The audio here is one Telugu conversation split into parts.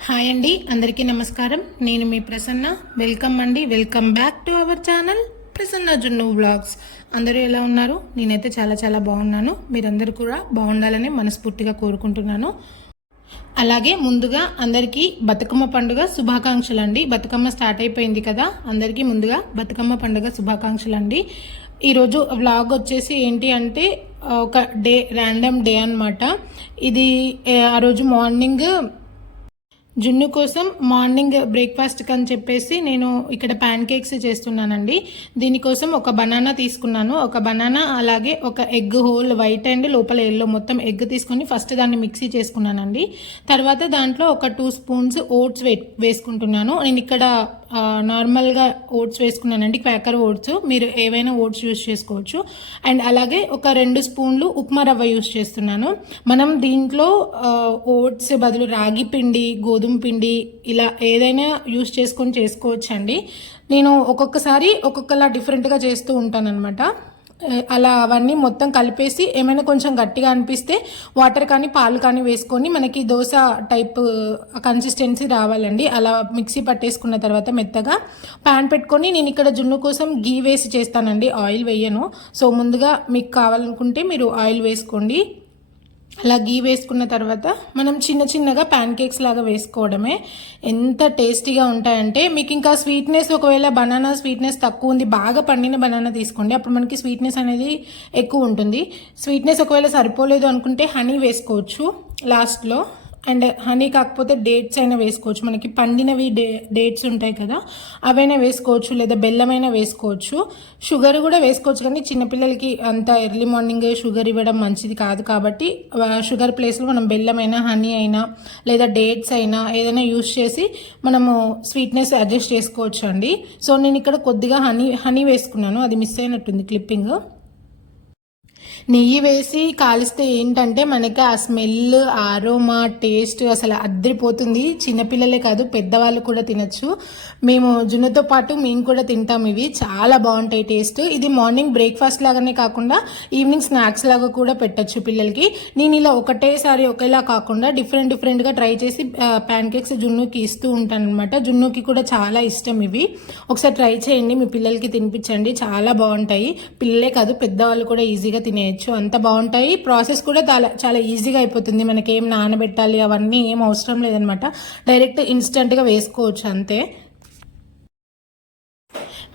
హాయ్ అండి అందరికీ నమస్కారం. నేను మీ ప్రసన్న. వెల్కమ్ అండి welcome back to our channel Prasanna Junnu vlogs. అందరూ ఎలా ఉన్నారు? నేనైతే చాలా చాలా బాగున్నాను. మీరందరూ కూడా బాగుండాలని మనస్ఫూర్తిగా కోరుకుంటున్నాను. అలాగే ముందుగా అందరికీ బతుకమ్మ పండుగ శుభాకాంక్షలు అండి బతుకమ్మ స్టార్ట్ అయిపోయింది కదా అందరికీ ముందుగా బతుకమ్మ పండుగ శుభాకాంక్షలు అండి ఈరోజు వ్లాగ్ వచ్చేసి ఏంటి అంటే ఒక డే ర్యాండమ్ డే అనమాట ఇది ఆ రోజు మార్నింగ్ జున్ను కోసం మార్నింగ్ బ్రేక్ఫాస్ట్కి అని చెప్పేసి నేను ఇక్కడ ప్యాన్ కేక్స్ చేస్తున్నానండి దీనికోసం ఒక బనానా తీసుకున్నాను. ఒక బనానా అలాగే ఒక ఎగ్ హోల్ వైట్ అండ్ లోపల ఎల్లో మొత్తం ఎగ్ తీసుకొని ఫస్ట్ దాన్ని మిక్సీ చేసుకున్నానండి. తర్వాత దాంట్లో ఒక టూ స్పూన్స్ ఓట్స్ వే వేసుకుంటున్నాను. నేను ఇక్కడ నార్మల్గా ఓట్స్ వేసుకున్నానండి క్వాకర్ ఓట్స్. మీరు ఏవైనా ఓట్స్ యూస్ చేసుకోవచ్చు. అండ్ అలాగే ఒక రెండు స్పూన్లు ఉప్మా రవ్వ యూస్ చేస్తున్నాను. మనం దీంట్లో ఓట్స్ బదులు రాగి పిండి గోధుమ పిండి ఇలా ఏదైనా యూస్ చేసుకొని చేసుకోవచ్చండి. నేను ఒక్కొక్కసారి ఒక్కొక్కలా డిఫరెంట్గా చేస్తూ ఉంటానన్నమాట. అలా అవన్నీ మొత్తం కలిపేసి ఏమైనా కొంచెం గట్టిగా అనిపిస్తే వాటర్ కానీ పాలు కానీ వేసుకొని మనకి దోశ టైప్ కన్సిస్టెన్సీ రావాలండి. అలా మిక్సీ పట్టేసుకున్న తర్వాత మెత్తగా ప్యాన్ పెట్టుకొని నేను ఇక్కడ జున్ను కోసం గీ వేసి చేస్తానండి. ఆయిల్ వేయను. సో ముందుగా మీకు కావాలనుకుంటే మీరు ఆయిల్ వేసుకోండి. అలా గీ వేసుకున్న తర్వాత మనం చిన్న చిన్నగా ప్యాన్ కేక్స్ లాగా వేసుకోవడమే. ఎంత టేస్టీగా ఉంటాయంటే మీకు ఇంకా స్వీట్నెస్ ఒకవేళ బనానా స్వీట్నెస్ తక్కువ ఉంది బాగా పండిన బనానా తీసుకోండి. అప్పుడు మనకి స్వీట్నెస్ అనేది ఎక్కువ ఉంటుంది. స్వీట్నెస్ ఒకవేళ సరిపోలేదు అనుకుంటే హనీ వేసుకోవచ్చు. లాస్ట్లో అండ్ హనీ కాకపోతే డేట్స్ అయినా వేసుకోవచ్చు. మనకి పండినవి డే డేట్స్ ఉంటాయి కదా అవైనా వేసుకోవచ్చు లేదా బెల్లమైనా వేసుకోవచ్చు. షుగర్ కూడా వేసుకోవచ్చు కానీ చిన్నపిల్లలకి అంత ఎర్లీ మార్నింగ్ షుగర్ ఇవ్వడం మంచిది కాదు కాబట్టి షుగర్ ప్లేస్లో మనం బెల్లమైనా హనీ అయినా లేదా డేట్స్ అయినా ఏదైనా యూస్ చేసి మనము స్వీట్నెస్ అడ్జస్ట్ చేసుకోవచ్చు అండి సో నేను ఇక్కడ కొద్దిగా హనీ హనీ వేసుకున్నాను. అది మిస్ అయినట్టుంది క్లిప్పింగ్. నెయ్యి వేసి కాలిస్తే ఏంటంటే మనకి ఆ స్మెల్ ఆరోమా టేస్ట్ అసలు అద్దరిపోతుంది చిన్నపిల్లలే కాదు పెద్దవాళ్ళు కూడా తినచ్చు. మేము జున్నుతో పాటు మేము కూడా తింటాం ఇవి. చాలా బాగుంటాయి టేస్ట్. ఇది మార్నింగ్ బ్రేక్ఫాస్ట్ లాగానే కాకుండా ఈవినింగ్ స్నాక్స్ లాగా కూడా పెట్టచ్చు పిల్లలకి. నేను ఇలా ఒకటేసారి ఒకేలా కాకుండా డిఫరెంట్ డిఫరెంట్గా ట్రై చేసి ప్యాన్ కేక్స్ జున్నుకి ఇస్తూ ఉంటాను అనమాట జున్నుకి కూడా చాలా ఇష్టం ఇవి. ఒకసారి ట్రై చేయండి మీ పిల్లలకి తినిపించండి. చాలా బాగుంటాయి. పిల్లలే కాదు పెద్దవాళ్ళు కూడా ఈజీగా తినేయచ్చు అంత బాగుంటాయి. ప్రాసెస్ కూడా చాలా చాలా ఈజీగా అయిపోతుంది. మనకి ఏం నానబెట్టాలి అవన్నీ ఏం అవసరం లేదనమాట. డైరెక్ట్ ఇన్స్టెంట్గా వేసుకోవచ్చు అంతే.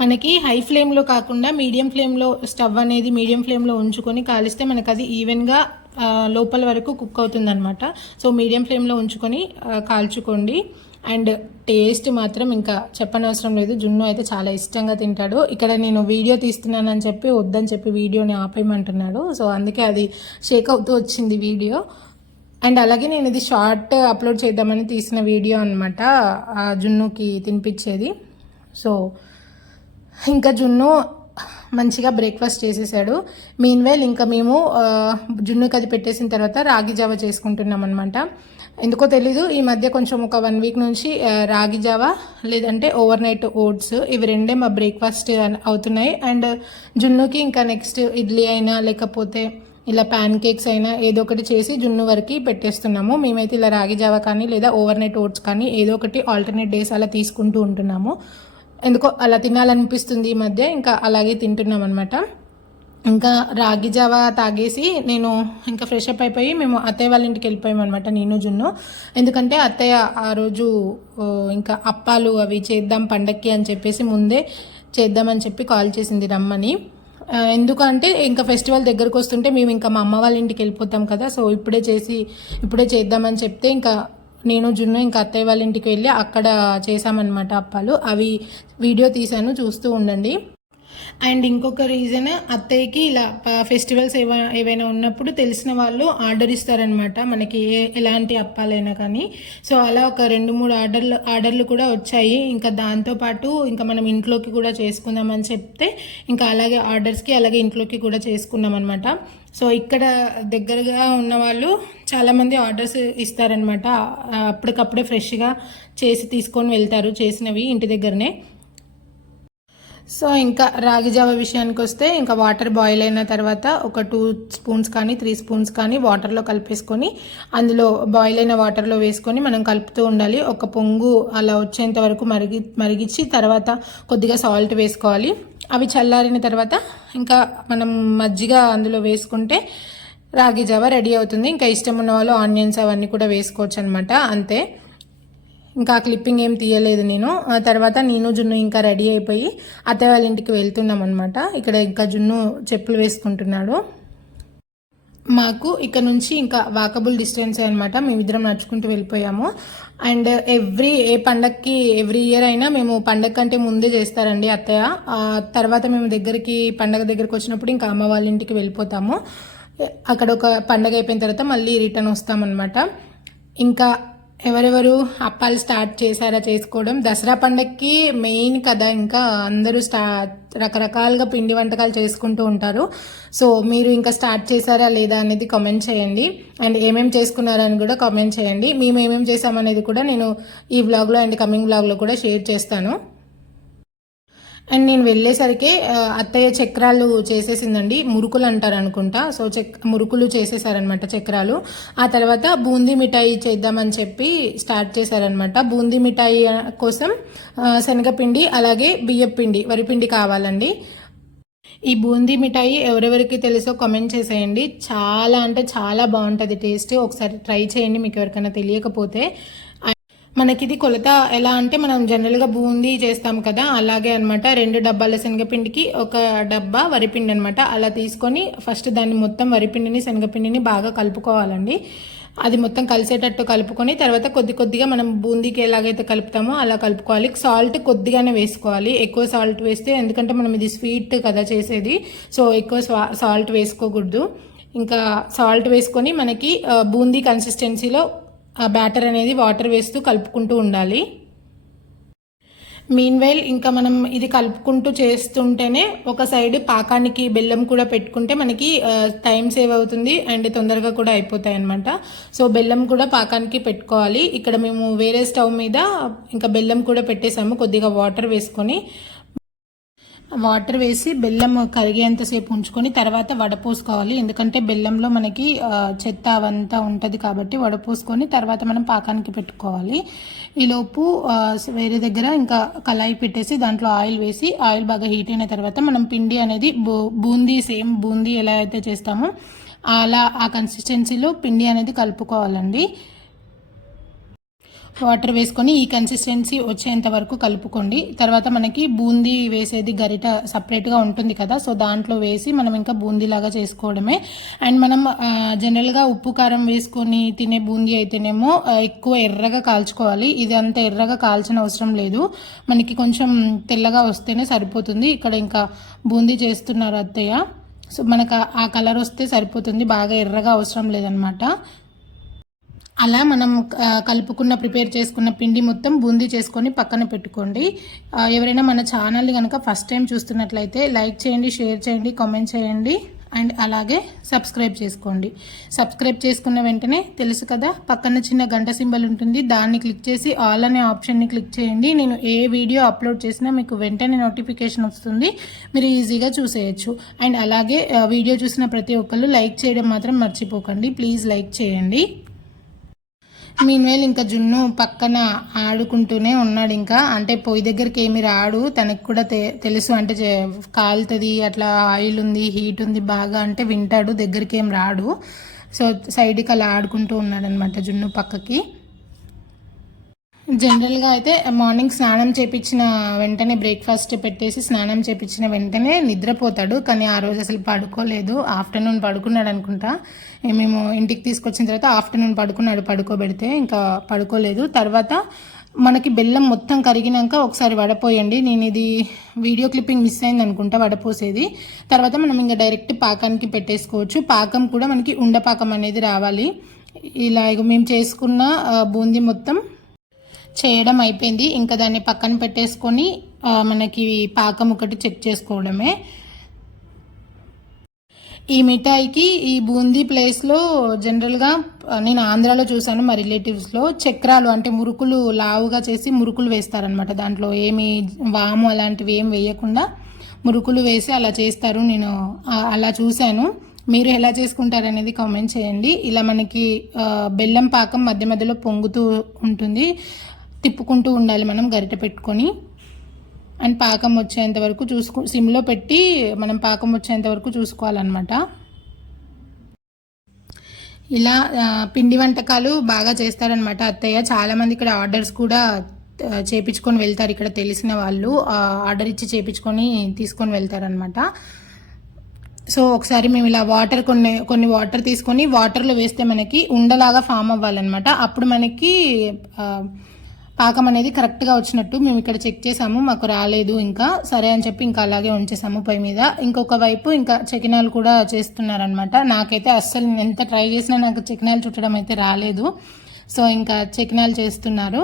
మనకి హై ఫ్లేమ్లో కాకుండా మీడియం ఫ్లేమ్లో స్టవ్ అనేది మీడియం ఫ్లేమ్లో ఉంచుకొని కాలిస్తే మనకు అది ఈవెన్గా లోపల వరకు కుక్ అవుతుంది అనమాట సో మీడియం ఫ్లేమ్లో ఉంచుకొని కాల్చుకోండి. అండ్ టేస్ట్ మాత్రం ఇంకా చెప్పనవసరం లేదు. జున్ను అయితే చాలా ఇష్టంగా తింటాడు. ఇక్కడ నేను వీడియో తీస్తున్నానని చెప్పి వద్దని చెప్పి వీడియోని ఆపేయమంటున్నాడు. సో అందుకే అది షేక్ అవుతూ వచ్చింది వీడియో. అండ్ అలాగే నేను ఇది షార్ట్ అప్లోడ్ చేద్దామని తీసిన వీడియో అనమాట జున్నుకి తినిపించేది. సో ఇంకా జున్ను మంచిగా బ్రేక్ఫాస్ట్ చేసేసాడు. మీన్వేల్ ఇంకా మేము జున్నుకి అది పెట్టేసిన తర్వాత రాగి జావ చేసుకుంటున్నాం అనమాట ఎందుకో తెలీదు. ఈ మధ్య కొంచెం ఒక వన్ వీక్ నుంచి రాగి జావ లేదంటే ఓవర్ నైట్ ఓట్స్ ఇవి రెండే మా బ్రేక్ఫాస్ట్ అవుతున్నాయి. అండ్ జున్నుకి ఇంకా నెక్స్ట్ ఇడ్లీ అయినా లేకపోతే ఇలా ప్యాన్ కేక్స్ అయినా ఏదో ఒకటి చేసి జున్ను వరకు పెట్టేస్తున్నాము. మేమైతే ఇలా రాగి జావ కానీ లేదా ఓవర్ నైట్ ఓట్స్ కానీ ఏదో ఒకటి ఆల్టర్నేట్ డేస్ అలా తీసుకుంటూ ఉంటున్నాము. ఎందుకో అలా తినాలనిపిస్తుంది ఈ మధ్య. ఇంకా అలాగే తింటున్నాం అనమాట ఇంకా రాగి జావ తాగేసి నేను ఇంకా ఫ్రెష్ అప్ అయిపోయి మేము అత్తయ్య వాళ్ళ ఇంటికి వెళ్ళిపోయాం అనమాట నేను జున్ను. ఎందుకంటే అత్తయ్య ఆ రోజు ఇంకా అప్పాలు అవి చేద్దాం పండక్కి అని చెప్పేసి ముందే చేద్దామని చెప్పి కాల్ చేసింది రమ్మని. ఎందుకంటే ఇంకా ఫెస్టివల్ దగ్గరకు వస్తుంటే మేము ఇంకా మా అమ్మ వాళ్ళ ఇంటికి వెళ్ళిపోతాం కదా సో ఇప్పుడే చేసి ఇప్పుడే చేద్దామని చెప్తే ఇంకా నేను జున్ను ఇంకా అత్తయ్య వాళ్ళ ఇంటికి వెళ్ళి అక్కడ చేశామన్నమాట అప్పాలు. అవి వీడియో తీశాను చూస్తూ ఉండండి. అండ్ ఇంకొక రీజన్ అత్తయ్యకి ఇలా ఫెస్టివల్స్ ఏవ ఏవైనా ఉన్నప్పుడు తెలిసిన వాళ్ళు ఆర్డర్ ఇస్తారనమాట మనకి ఏ- ఎలాంటి అప్పాలైనా కానీ. సో అలా ఒక రెండు మూడు ఆర్డర్లు ఆర్డర్లు కూడా వచ్చాయి. ఇంకా దాంతోపాటు ఇంకా మనం ఇంట్లోకి కూడా చేసుకుందామని చెప్తే ఇంకా అలాగే ఆర్డర్స్కి అలాగే ఇంట్లోకి కూడా చేసుకున్నాం అనమాట సో ఇక్కడ దగ్గరగా ఉన్న వాళ్ళు చాలామంది ఆర్డర్స్ ఇస్తారనమాట అప్పటికప్పుడే ఫ్రెష్గా చేసి తీసుకొని వెళ్తారు చేసినవి ఇంటి దగ్గరనే. సో ఇంకా రాగి జావ విషయానికి వస్తే ఇంకా వాటర్ బాయిల్ అయిన తర్వాత ఒక టూ స్పూన్స్ కానీ త్రీ స్పూన్స్ కానీ వాటర్లో కలిపేసుకొని అందులో బాయిల్ అయిన వాటర్లో వేసుకొని మనం కలుపుతూ ఉండాలి. ఒక పొంగు అలా వచ్చేంత వరకు మరిగి మరిగించి తర్వాత కొద్దిగా సాల్ట్ వేసుకోవాలి. అవి చల్లారిన తర్వాత ఇంకా మనం మజ్జిగ అందులో వేసుకుంటే రాగి జావ రెడీ అవుతుంది. ఇంకా ఇష్టం ఉన్న వాళ్ళు ఆనియన్స్ అవన్నీ కూడా వేసుకోవచ్చు అనమాట అంతే. ఇంకా క్లిప్పింగ్ ఏం తీయలేదు నేను. ఆ తర్వాత నేను జున్ను ఇంకా రెడీ అయిపోయి అత్తయ్య వాళ్ళ ఇంటికి వెళ్తున్నాం అనమాట ఇక్కడ ఇంకా జున్ను చెప్పులు వేసుకుంటున్నాడు. మాకు ఇక్కడ నుంచి ఇంకా వాకబుల్ డిస్టెన్స్ అనమాట మేమిద్దరం నడుచుకుంటూ వెళ్ళిపోయాము. అండ్ ఎవ్రీ ఏ పండగకి ఎవ్రీ ఇయర్ అయినా మేము పండగ కంటే ముందే చేస్తారండి అత్తయ్య. తర్వాత మేము దగ్గరికి పండగ దగ్గరికి వచ్చినప్పుడు ఇంకా అమ్మ వాళ్ళ ఇంటికి వెళ్ళిపోతాము. అక్కడ ఒక పండగ అయిపోయిన తర్వాత మళ్ళీ రిటర్న్ వస్తామన్నమాట. ఇంకా ఎవరెవరు అప్పాలు స్టార్ట్ చేశారా చేసుకోవడం. దసరా పండగకి మెయిన్ కదా ఇంకా అందరూ స్టా రకరకాలుగా పిండి వంటకాలు చేసుకుంటూ ఉంటారు. సో మీరు ఇంకా స్టార్ట్ చేశారా లేదా అనేది కామెంట్ చేయండి. అండ్ ఏమేమి చేసుకున్నారని కూడా కామెంట్ చేయండి. మేము ఏమేమి చేసామనేది కూడా నేను ఈ వ్లాగ్లో అండ్ కమింగ్ వ్లాగ్లో కూడా షేర్ చేస్తాను. అండ్ నేను వెళ్ళేసరికి అత్తయ్య చక్రాలు చేసేసిందండి. మురుకులు అంటారు అనుకుంటా సో చక్ మురుకులు చేసేసారనమాట చక్రాలు. ఆ తర్వాత బూందీ మిఠాయి చేద్దామని చెప్పి స్టార్ట్ చేశారనమాట బూందీ మిఠాయి కోసం శనగపిండి అలాగే బియ్యపిండి వరిపిండి కావాలండి. ఈ బూందీ మిఠాయి ఎవరెవరికి తెలుసో కామెంట్ చేసేయండి. చాలా అంటే చాలా బాగుంటుంది టేస్ట్. ఒకసారి ట్రై చేయండి మీకు ఎవరికైనా తెలియకపోతే. మనకిది కొలత ఎలా అంటే మనం జనరల్గా బూందీ చేస్తాం కదా అలాగే అనమాట రెండు డబ్బాల శనగపిండికి ఒక డబ్బా వరిపిండి అనమాట అలా తీసుకొని ఫస్ట్ దాన్ని మొత్తం వరిపిండిని శనగపిండిని బాగా కలుపుకోవాలండి. అది మొత్తం కలిసేటట్టు కలుపుకొని తర్వాత కొద్ది కొద్దిగా మనం బూందీకి ఎలాగైతే కలుపుతామో అలా కలుపుకోవాలి. సాల్ట్ కొద్దిగానే వేసుకోవాలి. ఎక్కువ సాల్ట్ వేస్తే ఎందుకంటే మనం ఇది స్వీట్ కదా చేసేది సో ఎక్కువ సాల్ట్ వేసుకోకూడదు. ఇంకా సాల్ట్ వేసుకొని మనకి బూందీ కన్సిస్టెన్సీలో ఆ బ్యాటర్ అనేది వాటర్ వేస్తూ కలుపుకుంటూ ఉండాలి. మీన్వైల్ ఇంకా మనం ఇది కలుపుకుంటూ చేస్తుంటేనే ఒక సైడ్ పాకానికి బెల్లం కూడా పెట్టుకుంటే మనకి టైం సేవ్ అవుతుంది అండ్ తొందరగా కూడా అయిపోతాయి అనమాట సో బెల్లం కూడా పాకానికి పెట్టుకోవాలి. ఇక్కడ మేము వేరే స్టవ్ మీద ఇంకా బెల్లం కూడా పెట్టేసాము కొద్దిగా వాటర్ వేసుకొని. వాటర్ వేసి బెల్లం కరిగేంతసేపు ఉంచుకొని తర్వాత వడపోసుకోవాలి ఎందుకంటే బెల్లంలో మనకి చెత్త అవంతా ఉంటుంది కాబట్టి వడపోసుకొని తర్వాత మనం పాకానికి పెట్టుకోవాలి. ఈలోపు వేరే దగ్గర ఇంకా కళాయి పెట్టేసి దాంట్లో ఆయిల్ వేసి ఆయిల్ బాగా హీట్ అయిన తర్వాత మనం పిండి అనేది బూ బూందీ సేమ్ బూందీ ఎలా అయితే చేస్తామో అలా ఆ కన్సిస్టెన్సీలో పిండి అనేది కలుపుకోవాలండి. వాటర్ వేసుకొని ఈ కన్సిస్టెన్సీ వచ్చేంత వరకు కలుపుకోండి. తర్వాత మనకి బూందీ వేసేది గరిట సపరేట్గా ఉంటుంది కదా సో దాంట్లో వేసి మనం ఇంకా బూందీలాగా చేసుకోవడమే. అండ్ మనం జనరల్గా ఉప్పు కారం వేసుకొని తినే బూందీ అయితేనేమో ఎక్కువ ఎర్రగా కాల్చుకోవాలి. ఇది అంత ఎర్రగా కాల్చిన అవసరం లేదు. మనకి కొంచెం తెల్లగా వస్తేనే సరిపోతుంది. ఇక్కడ ఇంకా బూందీ చేస్తున్నారు అత్తయ్య. సో మనకు ఆ- ఆ కలర్ వస్తే సరిపోతుంది. బాగా ఎర్రగా అవసరం లేదనమాట. అలా మనం కలుపుకున్న ప్రిపేర్ చేసుకున్న పిండి మొత్తం బూందీ చేసుకొని పక్కన పెట్టుకోండి. ఎవరైనా మన ఛానల్ని కనుక ఫస్ట్ టైం చూస్తున్నట్లయితే లైక్ చేయండి షేర్ చేయండి కామెంట్ చేయండి. అండ్ అలాగే సబ్స్క్రైబ్ చేసుకోండి. సబ్స్క్రైబ్ చేసుకున్న వెంటనే తెలుసు కదా పక్కన చిన్న గంట సింబల్ ఉంటుంది. దాన్ని క్లిక్ చేసి ఆల్ అనే ఆప్షన్ని క్లిక్ చేయండి. నేను ఏ వీడియో అప్లోడ్ చేసినా మీకు వెంటనే నోటిఫికేషన్ వస్తుంది. మీరు ఈజీగా చూసేయచ్చు. అండ్ అలాగే వీడియో చూసిన ప్రతి ఒక్కళ్ళు లైక్ చేయడం మాత్రం మర్చిపోకండి. ప్లీజ్ లైక్ చేయండి. మీన్వేల్ ఇంకా జున్ను పక్కన ఆడుకుంటూనే ఉన్నాడు ఇంకా. అంటే పొయ్యి దగ్గరికి ఏమి రాడు. తనకు కూడా తె- తెలుసు. అంటే కాలుతుంది అట్లా ఆయిల్ ఉంది హీట్ ఉంది బాగా అంటే వింటాడు. దగ్గరికి ఏం రాడు. సో సైడ్కి అలా ఆడుకుంటూ ఉన్నాడనమాట జున్ను పక్కకి. జనరల్గా అయితే మార్నింగ్ స్నానం చేపించిన వెంటనే బ్రేక్ఫాస్ట్ పెట్టేసి స్నానం చేపించిన వెంటనే నిద్రపోతాడు. కానీ ఆ రోజు అసలు పడుకోలేదు. ఆఫ్టర్నూన్ పడుకున్నాడు అనుకుంటా. మేము ఇంటికి తీసుకొచ్చిన తర్వాత ఆఫ్టర్నూన్ పడుకున్నాడు పడుకోబెడితే. ఇంకా పడుకోలేదు. తర్వాత మనకి బెల్లం మొత్తం కరిగినాక ఒకసారి వడపోయండి. నేను ఇది వీడియో క్లిప్పింగ్ మిస్ అయింది అనుకుంటా వడపోసేది. తర్వాత మనం ఇంకా డైరెక్ట్ పాకానికి పెట్టేసుకోవచ్చు. పాకం కూడా మనకి ఉండపాకం అనేది రావాలి. ఇలా ఇగో మేము చేసుకున్న బూందీ మొత్తం చేయడం అయిపోయింది. ఇంకా దాన్ని పక్కన పెట్టేసుకొని మనకి పాకం ఒకటి చెక్ చేసుకోవడమే. ఈ మిఠాయికి ఈ బూందీ ప్లేస్లో జనరల్గా నేను ఆంధ్రాలో చూశాను మా రిలేటివ్స్లో. చక్రాలు అంటే మురుకులు లావుగా చేసి మురుకులు వేస్తారనమాట దాంట్లో ఏమి వాము అలాంటివి ఏం వేయకుండా మురుకులు వేసి అలా చేస్తారు. నేను అలా చూశాను. మీరు ఎలా చేసుకుంటారు అనేది కామెంట్ చేయండి. ఇలా మనకి బెల్లం పాకం మధ్య మధ్యలో పొంగుతూ ఉంటుంది. తిప్పుకుంటూ ఉండాలి మనం గరిటె పెట్టుకొని. అండ్ పాకం వచ్చేంత వరకు చూసుకు సిమ్లో పెట్టి మనం పాకం వచ్చేంత వరకు చూసుకోవాలన్నమాట. ఇలా పిండి వంటకాలు బాగా చేస్తారనమాట అత్తయ్య. చాలామంది ఇక్కడ ఆర్డర్స్ కూడా చేపించుకొని వెళ్తారు. ఇక్కడ తెలిసిన వాళ్ళు ఆర్డర్ ఇచ్చి చేపించుకొని తీసుకొని వెళ్తారనమాట సో ఒకసారి మేము ఇలా వాటర్ కొన్ని కొన్ని వాటర్ తీసుకొని వాటర్లో వేస్తే మనకి ఉండలాగా ఫామ్ అవ్వాలన్నమాట. అప్పుడు మనకి పాకం అనేది కరెక్ట్గా వచ్చినట్టు మేము ఇక్కడ చెక్ చేసాము మాకు రాలేదు ఇంకా. సరే అని చెప్పి ఇంకా అలాగే ఉంచేసాము పొయ్యి మీద. ఇంకొక వైపు ఇంకా చకినాలు కూడా చేస్తున్నారనమాట నాకైతే అస్సలు ఎంత ట్రై చేసినా నాకు చెకినాలు చుట్టడం అయితే రాలేదు. సో ఇంకా చకినాలు చేస్తున్నారు.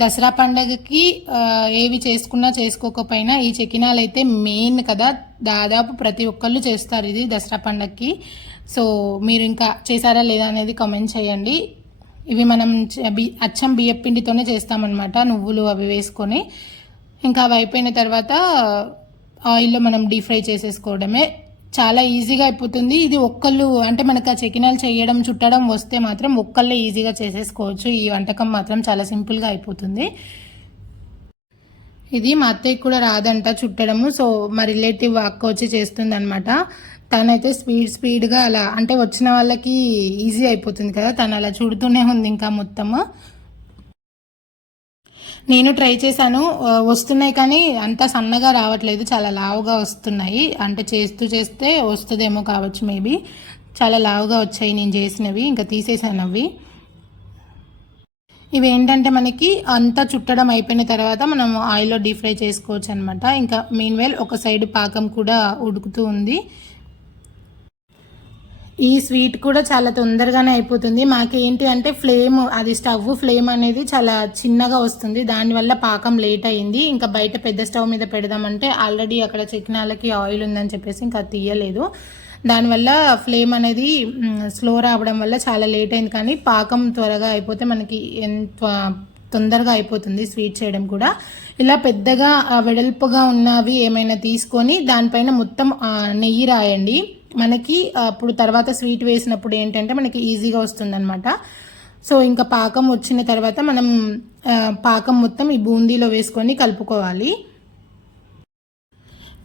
దసరా పండగకి ఏవి చేసుకున్నా చేసుకోకపోయినా ఈ చెకినాలు అయితే మెయిన్ కదా. దాదాపు ప్రతి ఒక్కళ్ళు చేస్తారు ఇది దసరా పండగకి సో మీరు ఇంకా చేశారా లేదా అనేది కామెంట్ చేయండి. ఇవి మనం బి అచ్చం బియ్యం పిండితోనే చేస్తామన్నమాట నువ్వులు అవి వేసుకొని. ఇంకా అవి అయిపోయిన తర్వాత ఆయిల్లో మనం డీప్ ఫ్రై చేసేసుకోవడమే. చాలా ఈజీగా అయిపోతుంది. ఇది ఒక్కళ్ళు అంటే మనకు ఆ చెకినాలు చేయడం చుట్టడం వస్తే మాత్రం ఒక్కళ్ళే ఈజీగా చేసేసుకోవచ్చు. ఈ వంటకం మాత్రం చాలా సింపుల్గా అయిపోతుంది. ఇది మా అత్తయ్యకి కూడా రాదంట చుట్టడము. సో మా రిలేటివ్ అక్క వచ్చి చేస్తుంది అనమాట తనైతే స్పీడ్ స్పీడ్గా అలా అంటే వచ్చిన వాళ్ళకి ఈజీ అయిపోతుంది కదా తను అలా చూడుతూనే ఉంది ఇంకా మొత్తము నేను ట్రై చేశాను వస్తున్నాయి కానీ అంత సన్నగా రావట్లేదు చాలా లావుగా వస్తున్నాయి. అంటే చేస్తూ చేస్తే వస్తుందేమో కావచ్చు మేబీ. చాలా లావుగా వచ్చాయి నేను చేసినవి ఇంకా తీసేసాను అవి. ఇవి ఏంటంటే మనకి అంతా చుట్టడం అయిపోయిన తర్వాత మనం ఆయిల్లో డీప్ ఫ్రై చేసుకోవచ్చు అనమాట ఇంకా మీన్ వెల్ ఒక సైడ్ పాకం కూడా ఉడుకుతూ ఉంది. ఈ స్వీట్ కూడా చాలా తొందరగానే అయిపోతుంది. మాకేంటి అంటే ఫ్లేమ్ అది స్టవ్ ఫ్లేమ్ అనేది చాలా చిన్నగా వస్తుంది. దానివల్ల పాకం లేట్ అయింది. ఇంకా బయట పెద్ద స్టవ్ మీద పెడదామంటే ఆల్రెడీ అక్కడ చెక్కినాలకి ఆయిల్ ఉందని చెప్పేసి ఇంకా తీయలేదు. దానివల్ల ఫ్లేమ్ అనేది స్లో రావడం వల్ల చాలా లేట్ అయింది. కానీ పాకం త్వరగా అయిపోతే మనకి ఎంత తొందరగా అయిపోతుంది స్వీట్ చేయడం కూడా. ఇలా పెద్దగా వెడల్పుగా ఉన్నవి ఏమైనా తీసుకొని దానిపైన మొత్తం నెయ్యి రాయండి. మనకి అప్పుడు తర్వాత స్వీట్ వేసినప్పుడు ఏంటంటే మనకి ఈజీగా వస్తుందన్నమాట. సో ఇంకా పాకం వచ్చిన తర్వాత మనం పాకం మొత్తం ఈ బూందీలో వేసుకొని కలుపుకోవాలి.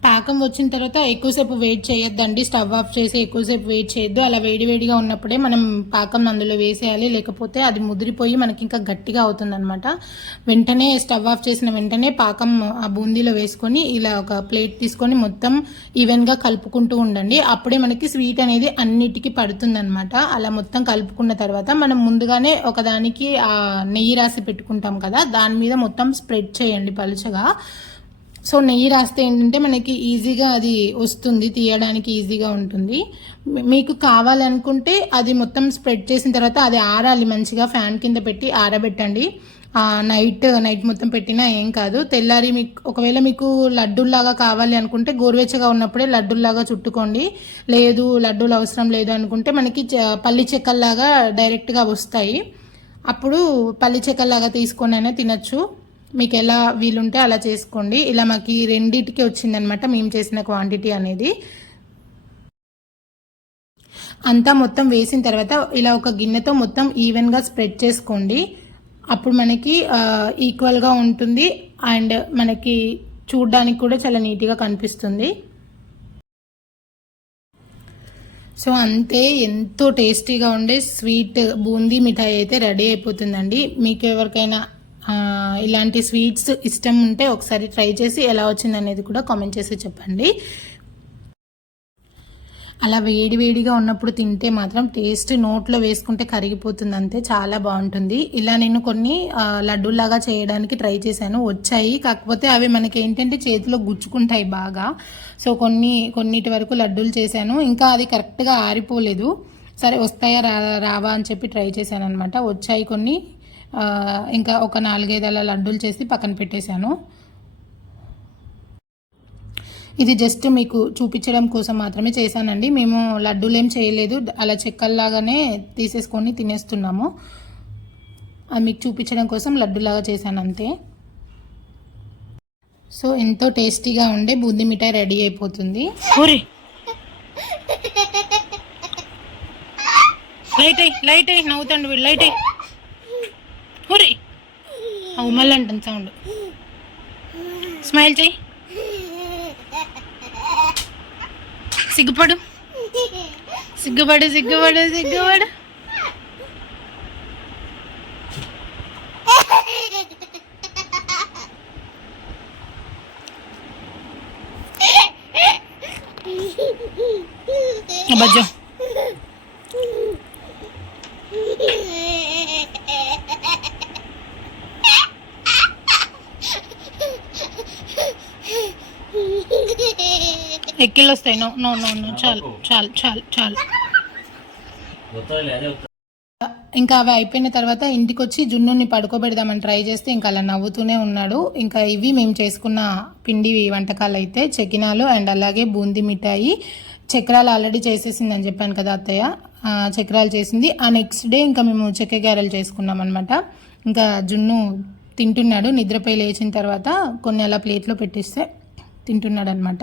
పాకం వచ్చిన తర్వాత ఎక్కువసేపు వెయిట్ చేయొద్దండి. స్టవ్ ఆఫ్ చేసి ఎక్కువసేపు వెయిట్ చేయొద్దు. అలా వేడివేడిగా ఉన్నప్పుడే మనం పాకం అందులో వేసేయాలి. లేకపోతే అది ముదిరిపోయి మనకి ఇంకా గట్టిగా అవుతుందన్నమాట. వెంటనే స్టవ్ ఆఫ్ చేసిన వెంటనే పాకం ఆ బూందీలో వేసుకొని ఇలా ఒక ప్లేట్ తీసుకొని మొత్తం ఈవెన్గా కలుపుకుంటూ ఉండండి. అప్పుడే మనకి స్వీట్ అనేది అన్నిటికీ పడుతుందన్నమాట. అలా మొత్తం కలుపుకున్న తర్వాత మనం ముందుగానే ఒకదానికి ఆ నెయ్యి రాసి పెట్టుకుంటాం కదా. దాని మీద మొత్తం స్ప్రెడ్ చేయండి పలుచగా. సో నెయ్యి రాస్తే ఏంటంటే మనకి ఈజీగా అది వస్తుంది తీయడానికి ఈజీగా ఉంటుంది. మీకు కావాలనుకుంటే అది మొత్తం స్ప్రెడ్ చేసిన తర్వాత అది ఆరాలి మంచిగా ఫ్యాన్ కింద పెట్టి ఆరబెట్టండి. నైట్ నైట్ మొత్తం పెట్టినా ఏం కాదు. తెల్లారి మీకు ఒకవేళ మీకు లడ్డూల్లాగా కావాలి అనుకుంటే గోరువెచ్చగా ఉన్నప్పుడే లడ్డూల్లాగా చుట్టుకోండి. లేదు లడ్డూలు అవసరం లేదు అనుకుంటే మనకి చ- పల్లి చెక్కల్లాగా డైరెక్ట్గా వస్తాయి. అప్పుడు పల్లి చెక్కల్లాగా తీసుకొని అయినా తినచ్చు. మీకు ఎలా వీలుంటే అలా చేసుకోండి. ఇలా మాకు రెండింటికి వచ్చిందనమాట మేము చేసిన క్వాంటిటీ అనేది. అంతా మొత్తం వేసిన తర్వాత ఇలా ఒక గిన్నెతో మొత్తం ఈవెన్గా స్ప్రెడ్ చేసుకోండి. అప్పుడు మనకి ఈక్వల్గా ఉంటుంది అండ్ మనకి చూడ్డానికి కూడా చాలా నీట్గా కనిపిస్తుంది. సో అంతే ఎంతో టేస్టీగా ఉండే స్వీట్ బూందీ మిఠాయి అయితే రెడీ అయిపోతుందండి. మీకు ఎవరికైనా ఇలాంటి స్వీట్స్ ఇష్టం ఉంటే ఒకసారి ట్రై చేసి ఎలా వచ్చింది అనేది కూడా కామెంట్ చేసి చెప్పండి. అలా వేడి వేడిగా ఉన్నప్పుడు తింటే మాత్రం టేస్ట్ నోట్లో వేసుకుంటే కరిగిపోతుంది అంతే చాలా బాగుంటుంది. ఇలా నేను కొన్ని లడ్డూలాగా చేయడానికి ట్రై చేశాను. వచ్చాయి కాకపోతే అవి మనకి ఏంటంటే చేతిలో గుచ్చుకుంటాయి బాగా. సో కొన్ని కొన్నిటి వరకు లడ్డూలు చేశాను. ఇంకా అది కరెక్ట్గా ఆరిపోలేదు. సరే వస్తాయా రా రావా అని చెప్పి ట్రై చేశాను అనమాట వచ్చాయి కొన్ని ఇంకా ఒక నాలుగైదు అలా లడ్డూలు చేసి పక్కన పెట్టేశాను. ఇది జస్ట్ మీకు చూపించడం కోసం మాత్రమే చేశానండి. మేము లడ్డూలు ఏం చేయలేదు. అలా చెక్కల్లాగానే తీసేసుకొని తినేస్తున్నాము. అది మీకు చూపించడం కోసం లడ్డూలాగా చేశాను అంతే. సో ఎంతో టేస్టీగా ఉండే బూందీ మిఠాయి రెడీ అయిపోతుంది. లైట్ అయ్యి లైట్ అయ్యి నవ్వుతండి లైట్. అయ్యి అవు మళ్ళీ అంటుంది సౌండ్. స్మైల్ చెయ్యి. సిగ్గుపడు. సిగ్గుపడు సిగ్గుపడు సిగ్గుపడు. అబ్బా ఎక్కిళ్ళు వస్తాయి నో నో నో నో. చాలు చాలు చాలు చాలు. ఇంకా అవి అయిపోయిన తర్వాత ఇంటికి వచ్చి జున్నుని పడుకోబెడదామని ట్రై చేస్తే ఇంకా అలా నవ్వుతూనే ఉన్నాడు. ఇంకా ఇవి మేము చేసుకున్న పిండి వంటకాలు అయితే చెకినాలు అండ్ అలాగే బూందీ మిఠాయి చక్రాలు ఆల్రెడీ చేసేసింది అని చెప్పాను కదా అత్తయ్య. చక్రాలు చేసింది. ఆ నెక్స్ట్ డే ఇంకా మేము చెక్క గారెలు చేసుకున్నాం అనమాట ఇంకా జున్ను తింటున్నాడు. నిద్రపై లేచిన తర్వాత కొన్ని అలా ప్లేట్లో పెట్టిస్తే తింటున్నాడు అనమాట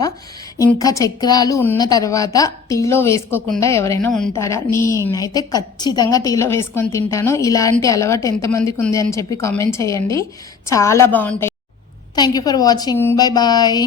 ఇంకా చక్రాలు ఉన్న తర్వాత టీలో వేసుకోకుండా ఎవరైనా ఉంటారా? నేనైతే ఖచ్చితంగా టీలో వేసుకొని తింటాను. ఇలాంటి అలవాటు ఎంతమందికి ఉంది అని చెప్పి కామెంట్ చేయండి. చాలా బాగుంటాయి. Thank you for watching bye bye